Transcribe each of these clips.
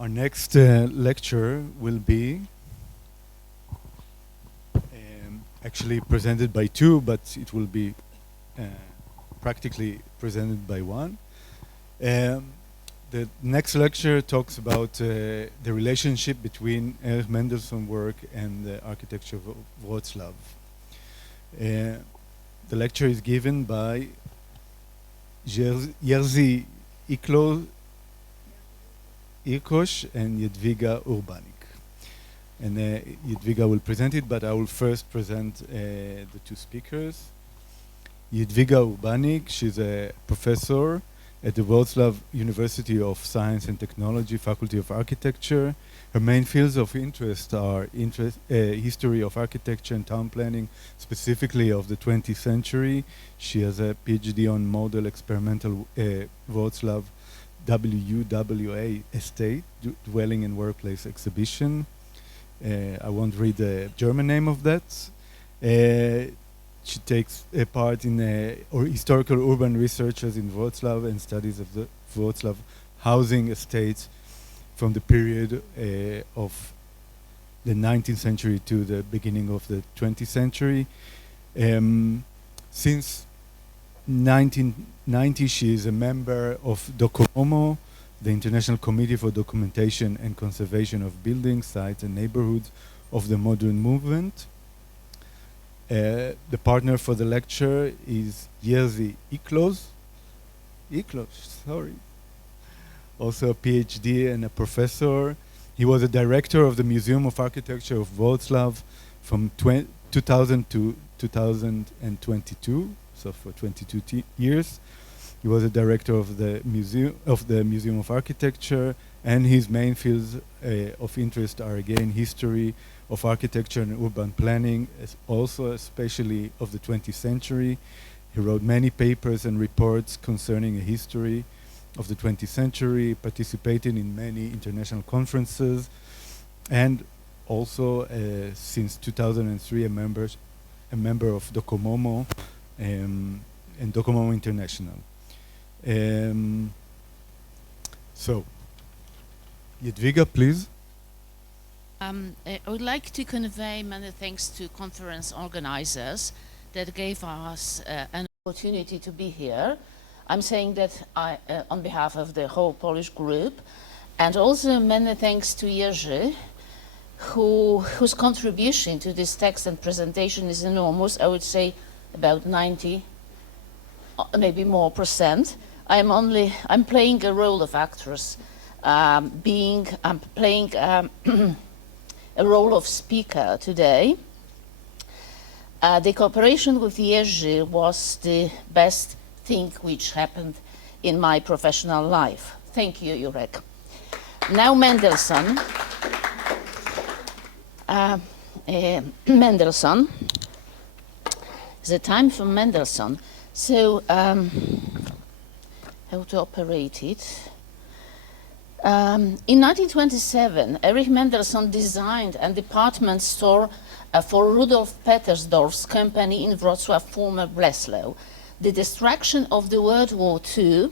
Our next lecture will be actually presented by two, but it will be practically presented by one. The next lecture talks about the relationship between Erich Mendelsohn work and the architecture of Wrocław. The lecture is given by Jerzy Ilkosz and Jadwiga Urbanik. And Jadwiga will present it, but I will first present the two speakers. Jadwiga Urbanik, she's a professor at the Wrocław University of Science and Technology, Faculty of Architecture. Her main fields of interest are history of architecture and town planning, specifically of the 20th century. She has a PhD on model experimental Wrocław WUWA estate, dwelling and workplace exhibition. I won't read the German name of that. She takes part in historical urban researches in Wrocław and studies of the Wrocław housing estates from the period of the 19th century to the beginning of the 20th century. Since 1990, she is a member of DOCOMO, the International Committee for Documentation and Conservation of Buildings, Sites and Neighborhoods of the Modern Movement. The partner for the lecture is Jerzy Ilkosz, also a PhD and a professor. He was a director of the Museum of Architecture of Wrocław from 2000 to 2022, so for 22 years. He was a director of the Museum of Architecture, and his main fields of interest are again history of architecture and urban planning, also especially of the 20th century. He wrote many papers and reports concerning a history of the 20th century, participated in many international conferences, and also since 2003 a member of DOCOMO and DOCOMO International. So, Jadwiga, please. I would like to convey many thanks to conference organizers that gave us an opportunity to be here. I'm saying that on behalf of the whole Polish group, and also many thanks to Jerzy, whose contribution to this text and presentation is enormous. I would say about 90, maybe more %. I'm playing a role of actress, I'm playing a role of speaker today. The cooperation with Jerzy was the best thing which happened in my professional life. Thank you, Jurek. Now Mendelsohn. Mendelsohn. The time for Mendelsohn. So, how to operate it? In 1927, Erich Mendelsohn designed a department store for Rudolf Petersdorf's company in Wrocław, former Breslau. The destruction of the World War II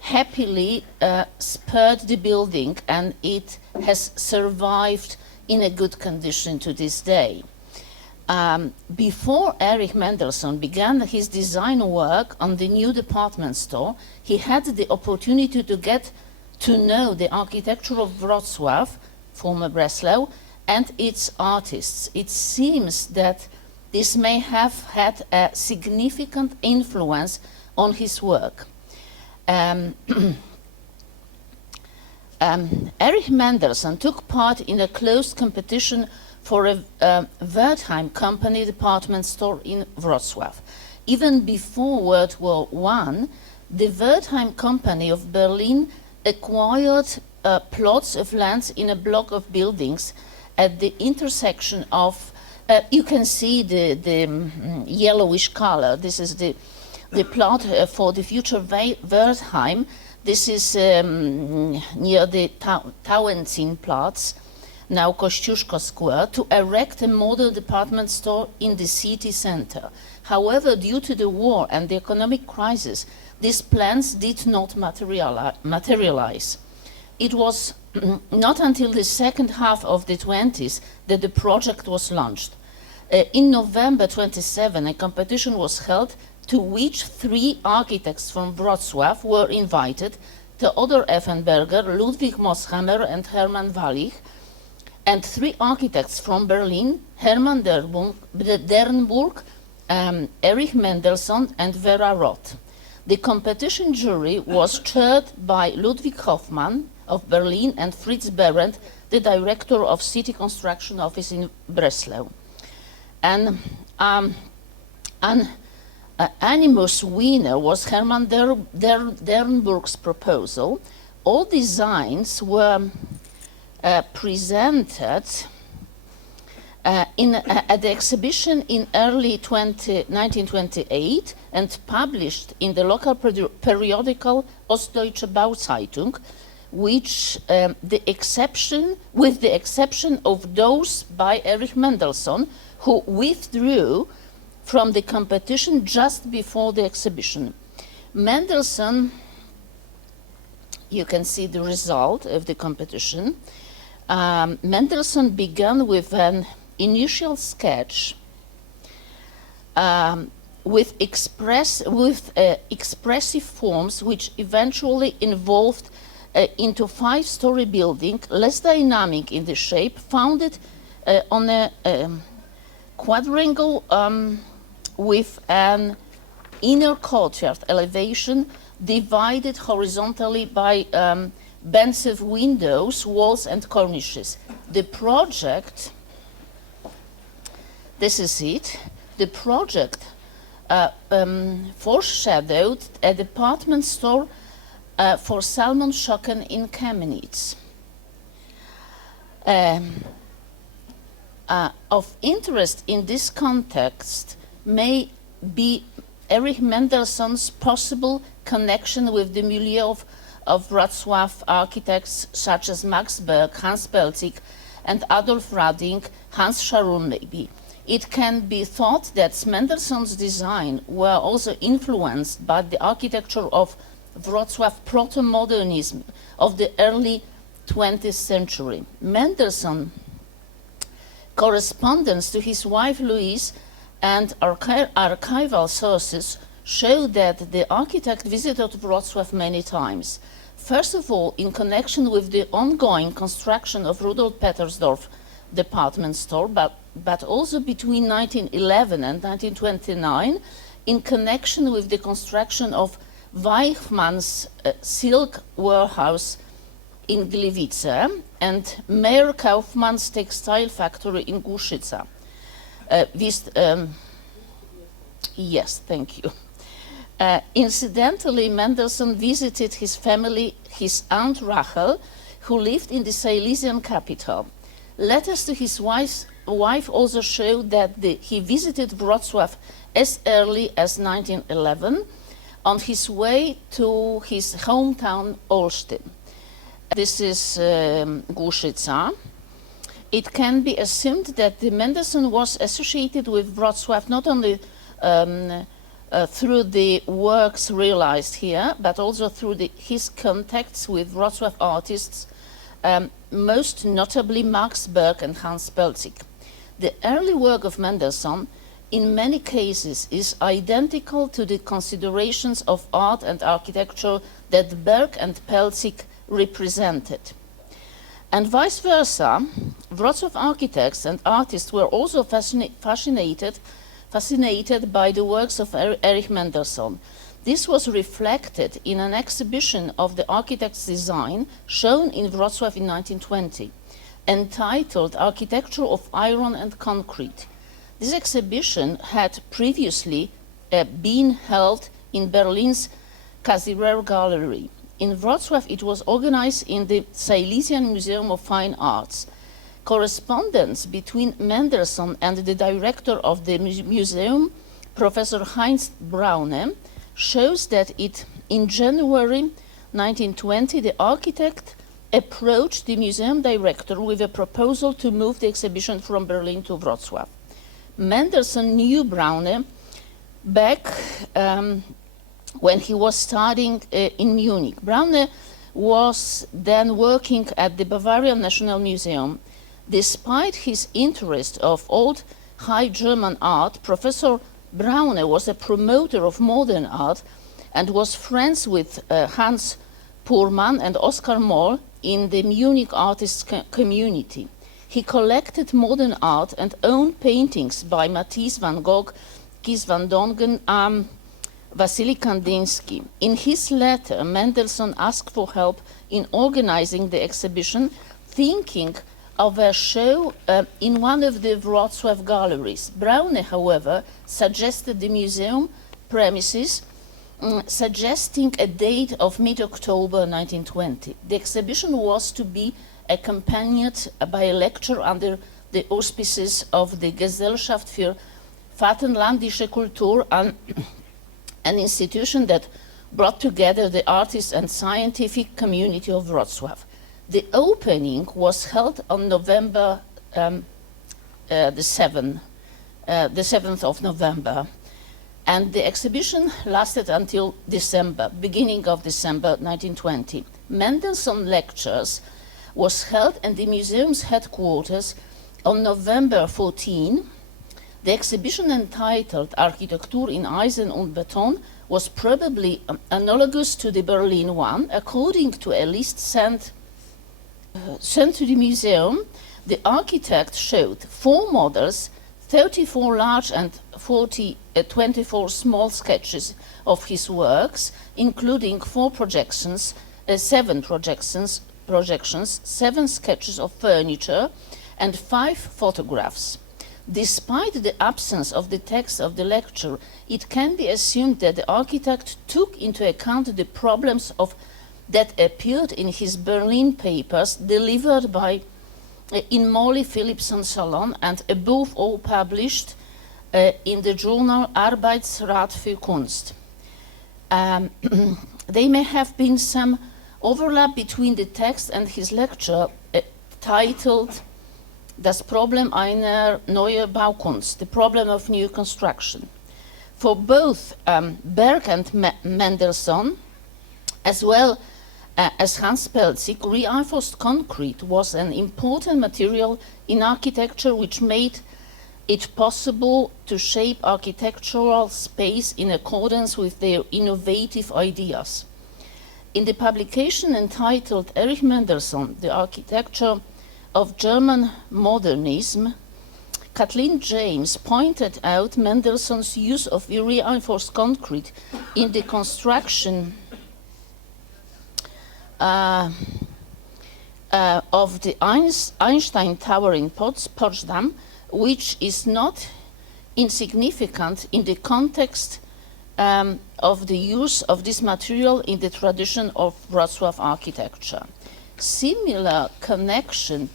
happily spurred the building, and it has survived in a good condition to this day. Before Erich Mendelsohn began his design work on the new department store, he had the opportunity to get to know the architecture of Wrocław, former Breslau, and its artists. It seems that this may have had a significant influence on his work. Erich Mendelsohn took part in a closed competition for a Wertheim company department store in Wrocław. Even before World War I, the Wertheim company of Berlin acquired plots of lands in a block of buildings at the intersection of, you can see the yellowish color. This is the plot for the future Wertheim. This is near the Tauentzienplatz, now Kościuszko Square, to erect a model department store in the city center. However, due to the war and the economic crisis, these plans did not materialize. it was not until the second half of the 20s that the project was launched. In November 27, a competition was held to which 3 architects from Wrocław were invited: Theodor Effenberger, Ludwig Moshammer, and Hermann Wallich, and 3 architects from Berlin: Hermann Dernburg, Erich Mendelsohn, and Vera Roth. The competition jury was chaired by Ludwig Hoffmann of Berlin and Fritz Behrendt, the director of City Construction Office in Breslau. And an animus winner was Hermann Dernburg's proposal. All designs were presented at the exhibition in early 1928 and published in the local periodical Ostdeutsche Bauzeitung, which with the exception of those by Erich Mendelsohn, who withdrew from the competition just before the exhibition. Mendelsohn, you can see the result of the competition. Mendelsohn began with an initial sketch with expressive forms, which eventually evolved into 5-story building, less dynamic in the shape, founded on a quadrangle with an inner courtyard elevation divided horizontally by bands of windows, walls, and cornices. The project, this is it, the project foreshadowed a department store for Salmon Schocken in Chemnitz. Of interest in this context may be Erich Mendelsohn's possible connection with the milieu of Wrocław architects such as Max Berg, Hans Pelzig, and Adolf Rading, Hans Scharoun maybe. It can be thought that Mendelssohn's design were also influenced by the architecture of Wrocław proto-modernism of the early 20th century. Mendelssohn correspondence to his wife Louise and archival sources show that the architect visited Wrocław many times. First of all, in connection with the ongoing construction of Rudolf Petersdorf department store, but also between 1911 and 1929, in connection with the construction of Weichmann's silk warehouse in Gliwice and Meyer Kaufmann's textile factory in Głuszyca. Yes, thank you. Incidentally, Mendelssohn visited his family, his aunt Rachel, who lived in the Silesian capital. Letters to his wife also show that he visited Wrocław as early as 1911 on his way to his hometown Olsztyn. This is Głuszyca. It can be assumed that the Mendelssohn was associated with Wrocław not only through the works realized here, but also through his contacts with Wrocław artists, most notably Max Berg and Hans Pelzig. The early work of Mendelssohn, in many cases, is identical to the considerations of art and architecture that Berg and Pelzig represented. And vice versa, Wrocław architects and artists were also fascinated by the works of Erich Mendelsohn. This was reflected in an exhibition of the architect's design shown in Wrocław in 1920, entitled Architecture of Iron and Concrete. This exhibition had previously been held in Berlin's Kasirer Gallery. In Wrocław, it was organized in the Silesian Museum of Fine Arts. Correspondence between Mendelssohn and the director of the museum, Professor Heinz Braune, shows that in January 1920, the architect approached the museum director with a proposal to move the exhibition from Berlin to Wrocław. Mendelssohn knew Braune back when he was studying in Munich. Braune was then working at the Bavarian National Museum. Despite his interest of old High German art, Professor Braune was a promoter of modern art and was friends with Hans Purmann and Oskar Moll in the Munich artists community. He collected modern art and owned paintings by Matisse, Van Gogh, Guys van Dongen, Wassily Kandinsky. In his letter, Mendelssohn asked for help in organizing the exhibition, thinking of a show in one of the Wrocław galleries. Braune, however, suggested the museum premises, suggesting a date of mid-October 1920. The exhibition was to be accompanied by a lecture under the auspices of the Gesellschaft für Vaterländische Kultur, an institution that brought together the artists and scientific community of Wrocław. The opening was held on November the 7th of November, and the exhibition lasted until December, beginning of December 1920. Mendelssohn Lectures was held in the museum's headquarters on November 14. The exhibition, entitled Architektur in Eisen und Beton, was probably analogous to the Berlin one. According to a list sent to the museum, the architect showed 4 models, 34 large and 24 small sketches of his works, including 7 projections, 7 sketches of furniture, and 5 photographs. Despite the absence of the text of the lecture, it can be assumed that the architect took into account the problems that appeared in his Berlin papers delivered in Molly Philipson Salon and above all published in the journal Arbeitsrat für Kunst. There may have been some overlap between the text and his lecture titled Das Problem einer neuen Baukunst, the problem of new construction. For both Berg and Mendelssohn, as well as Hans Pelzig, reinforced concrete was an important material in architecture, which made it possible to shape architectural space in accordance with their innovative ideas. In the publication entitled Erich Mendelsohn, The Architecture of German Modernism, Kathleen James pointed out Mendelssohn's use of reinforced concrete in the construction of the Einstein Tower in Potsdam, which is not insignificant in the context of the use of this material in the tradition of Wrocław architecture. Similar connection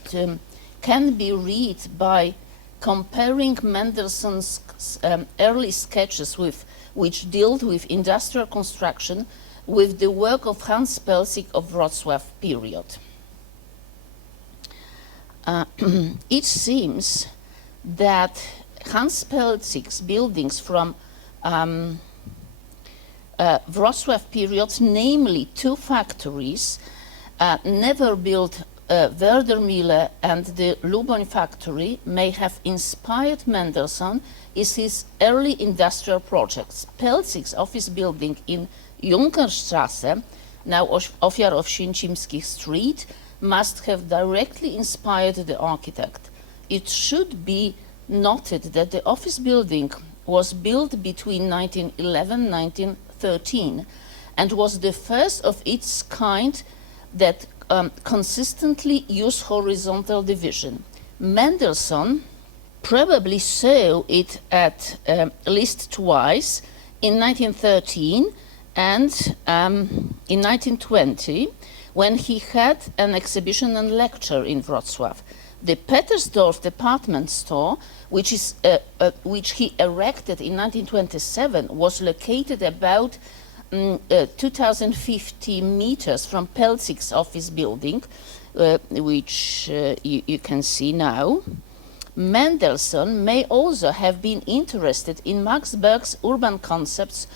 can be read by comparing Mendelssohn's early sketches which dealt with industrial construction with the work of Hans Pelzig of Wrocław period. It seems that Hans Pelzig's buildings from Wrocław period, namely 2 factories, never built Werdermühle and the Luboń factory, may have inspired Mendelssohn in his early industrial projects. Pelzig's office building in Junkerstrasse, now Ofiarów-Święcimskich Street, must have directly inspired the architect. It should be noted that the office building was built between 1911 and 1913 and was the first of its kind that consistently used horizontal division. Mendelssohn probably saw it at least twice, in 1913 and in 1920, when he had an exhibition and lecture in Wrocław. The Petersdorf department store, which he erected in 1927, was located about 2,050 meters from Pelzig's office building, which you can see now. Mendelssohn may also have been interested in Max Berg's urban concepts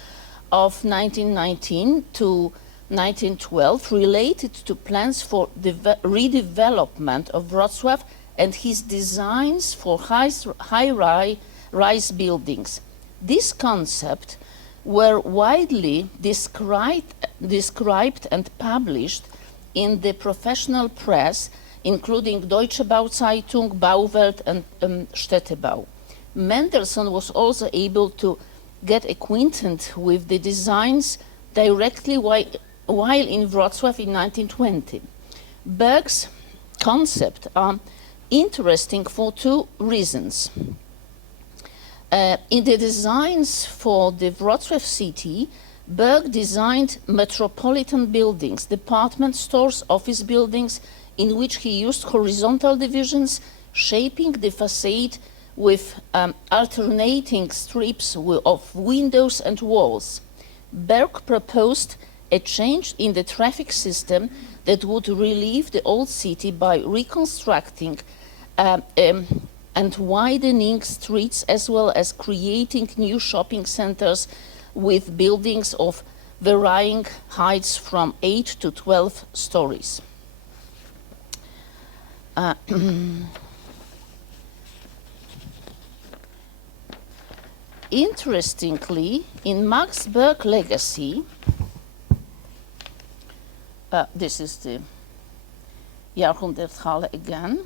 of 1919 to 1912 related to plans for the redevelopment of Wrocław and his designs for high-rise buildings. This concept were widely described and published in the professional press, including Deutsche Bauzeitung, Bauwelt, and Städtebau. Mendelsohn was also able to get acquainted with the designs directly while in Wrocław in 1920. Berg's concepts are interesting for two reasons. In the designs for the Wrocław city, Berg designed metropolitan buildings, department stores, office buildings, in which he used horizontal divisions, shaping the facade with alternating strips of windows and walls. Berg proposed a change in the traffic system that would relieve the old city by reconstructing and widening streets, as well as creating new shopping centers with buildings of varying heights from 8 to 12 stories. Interestingly, in Max Berg legacy, this is the Jahrhunderthalle again,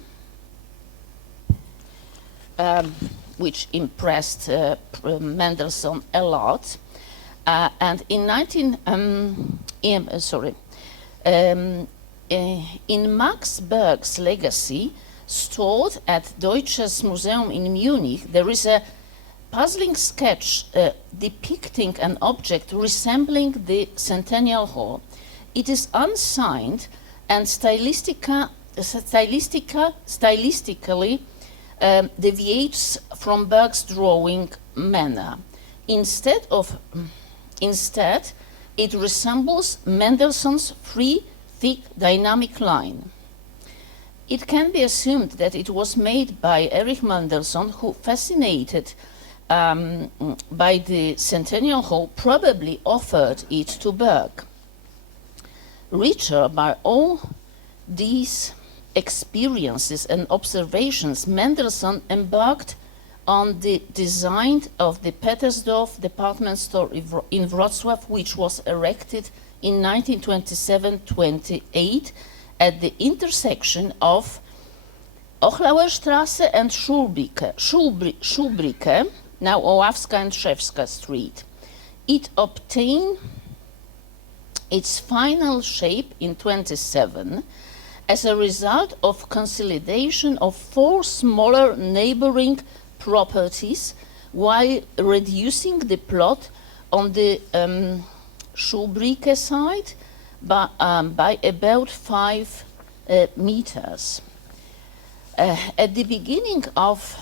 which impressed Mendelssohn a lot. And in in Max Berg's legacy, stored at Deutsches Museum in Munich, there is a puzzling sketch depicting an object resembling the Centennial Hall. It is unsigned and stylistically deviates from Berg's drawing manner. Instead, it resembles Mendelssohn's free, thick, dynamic line. It can be assumed that it was made by Erich Mendelsohn, who, fascinated by the Centennial Hall, probably offered it to Berg. Richer by all these experiences and observations, Mendelssohn embarked on the design of the Petersdorf department store in Wrocław, which was erected in 1927-28 at the intersection of Ochlauer Straße and Schulbrücke, now Oławska and Szewska Street. It obtained its final shape in 27 as a result of consolidation of 4 smaller neighboring properties, while reducing the plot on the Schulbrücke side by about 5 meters. At the beginning of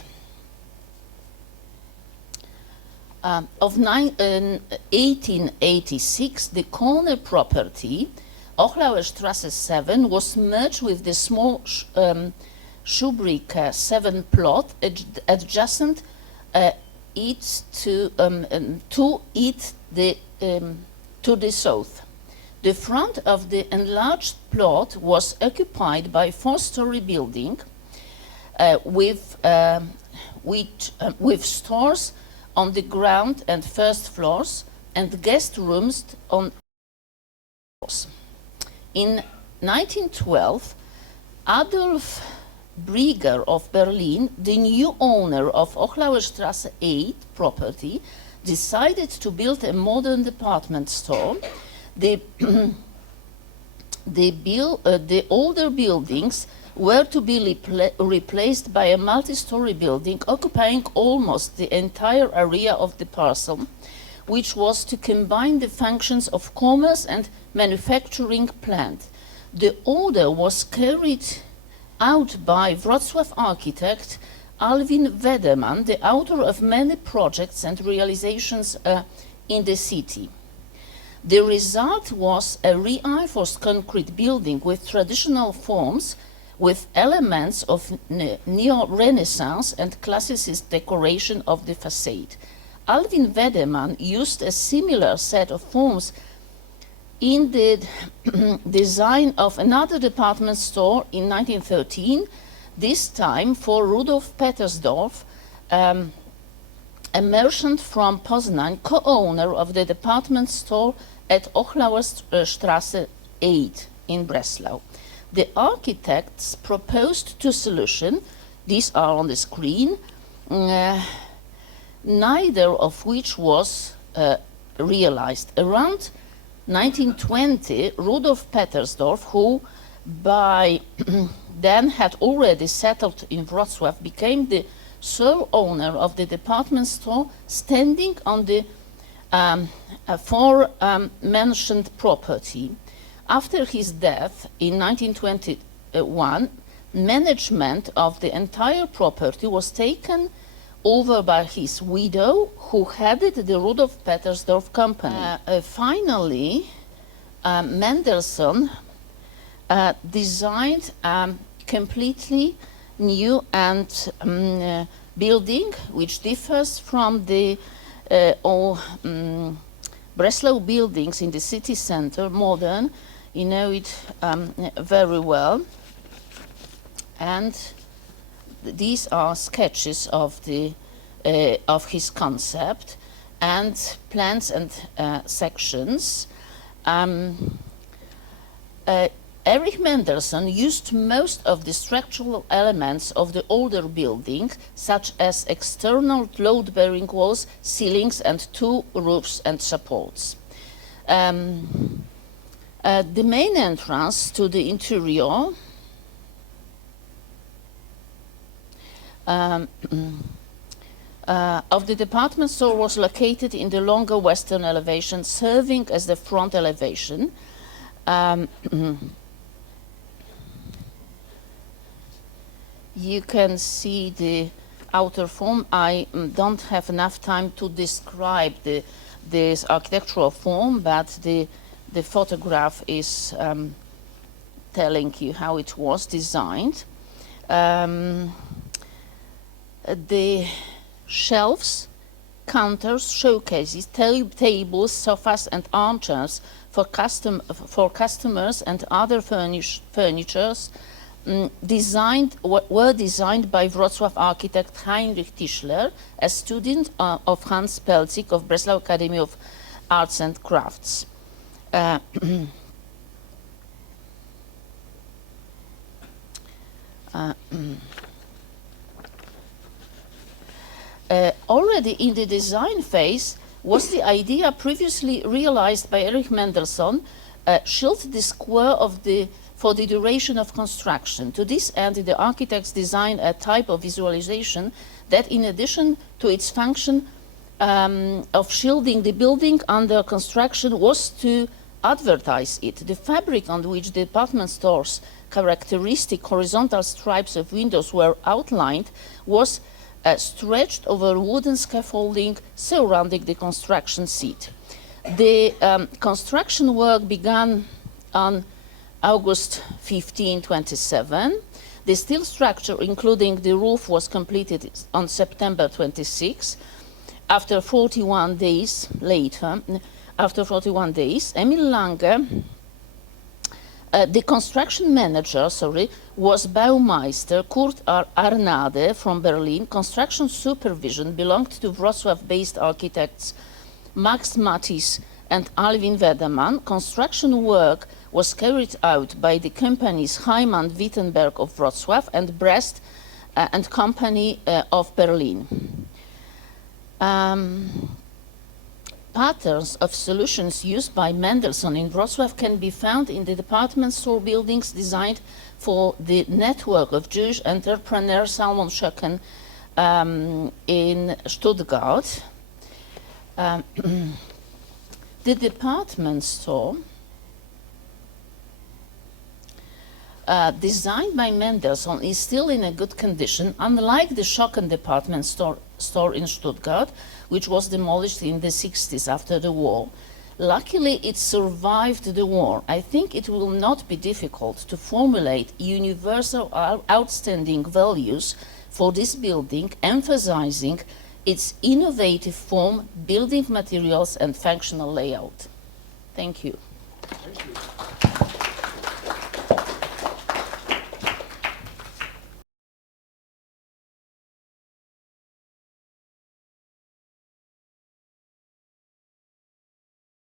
1886, the corner property, Ochlauer Straße 7, was merged with the small Schulbrücke 7 plot adjacent to the south. The front of the enlarged plot was occupied by a 4-story building with stores on the ground and first floors and guest rooms on floors. In 1912, Adolf Brieger of Berlin, the new owner of Ochlauer Straße 8 property, decided to build a modern department store. The older buildings were to be replaced by a multi-story building occupying almost the entire area of the parcel, which was to combine the functions of commerce and manufacturing plant. The order was carried out by Wrocław architect Alvin Wedemann, the author of many projects and realizations in the city. The result was a reinforced concrete building with traditional forms, with elements of neo-Renaissance and classicist decoration of the facade. Alvin Wedemann used a similar set of forms in the design of another department store in 1913, this time for Rudolf Petersdorf, a merchant from Poznań, co-owner of the department store at Ochlauer Straße 8 in Breslau. The architects proposed two solutions. These are on the screen, neither of which was realized. Around 1920, Rudolf Petersdorf, who by then had already settled in Wrocław, became the sole owner of the department store standing on the mentioned property. After his death in 1921, management of the entire property was taken over by his widow, who headed the Rudolf Petersdorf company. Finally, Mendelsohn designed completely new and building, which differs from the Breslau buildings in the city center, modern. You know it very well. And these are sketches of the of his concept and plans and sections. Erich Mendelsohn used most of the structural elements of the older building, such as external load-bearing walls, ceilings, and two roofs and supports. The main entrance to the interior of the department store was located in the longer western elevation, serving as the front elevation. You can see the outer form. I don't have enough time to describe this architectural form, but the photograph is telling you how it was designed. The shelves, counters, showcases, tables, sofas, and armchairs for customers and other furnitures were designed by Wrocław architect Heinrich Tischler, a student of Hans Pelzik of Breslau Academy of Arts and Crafts. Already in the design phase was the idea previously realized by Erich Mendelsohn, shield the square for the duration of construction. To this end, the architects designed a type of visualization that, in addition to its function of shielding the building under construction, was to advertise it. The fabric on which the department store's characteristic horizontal stripes of windows were outlined was stretched over wooden scaffolding surrounding the construction seat. The construction work began on August 1527. The steel structure, including the roof, was completed on September 26. After 41 days later, Emil Lange, the construction manager, was Baumeister Kurt Arnade from Berlin. Construction supervision belonged to Wrocław-based architects Max Mattis and Alvin Wedemann. Construction work was carried out by the companies Heimann Wittenberg of Wrocław and Brest and Company of Berlin. Patterns of solutions used by Mendelsohn in Wrocław can be found in the department store buildings designed for the network of Jewish entrepreneur Salmon Schöcken in Stuttgart. The department store designed by Mendelsohn is still in a good condition, unlike the Schöcken department store in Stuttgart, which was demolished in the 60s after the war. Luckily, it survived the war. I think it will not be difficult to formulate universal outstanding values for this building, emphasizing its innovative form, building materials, and functional layout. Thank you. Thank you.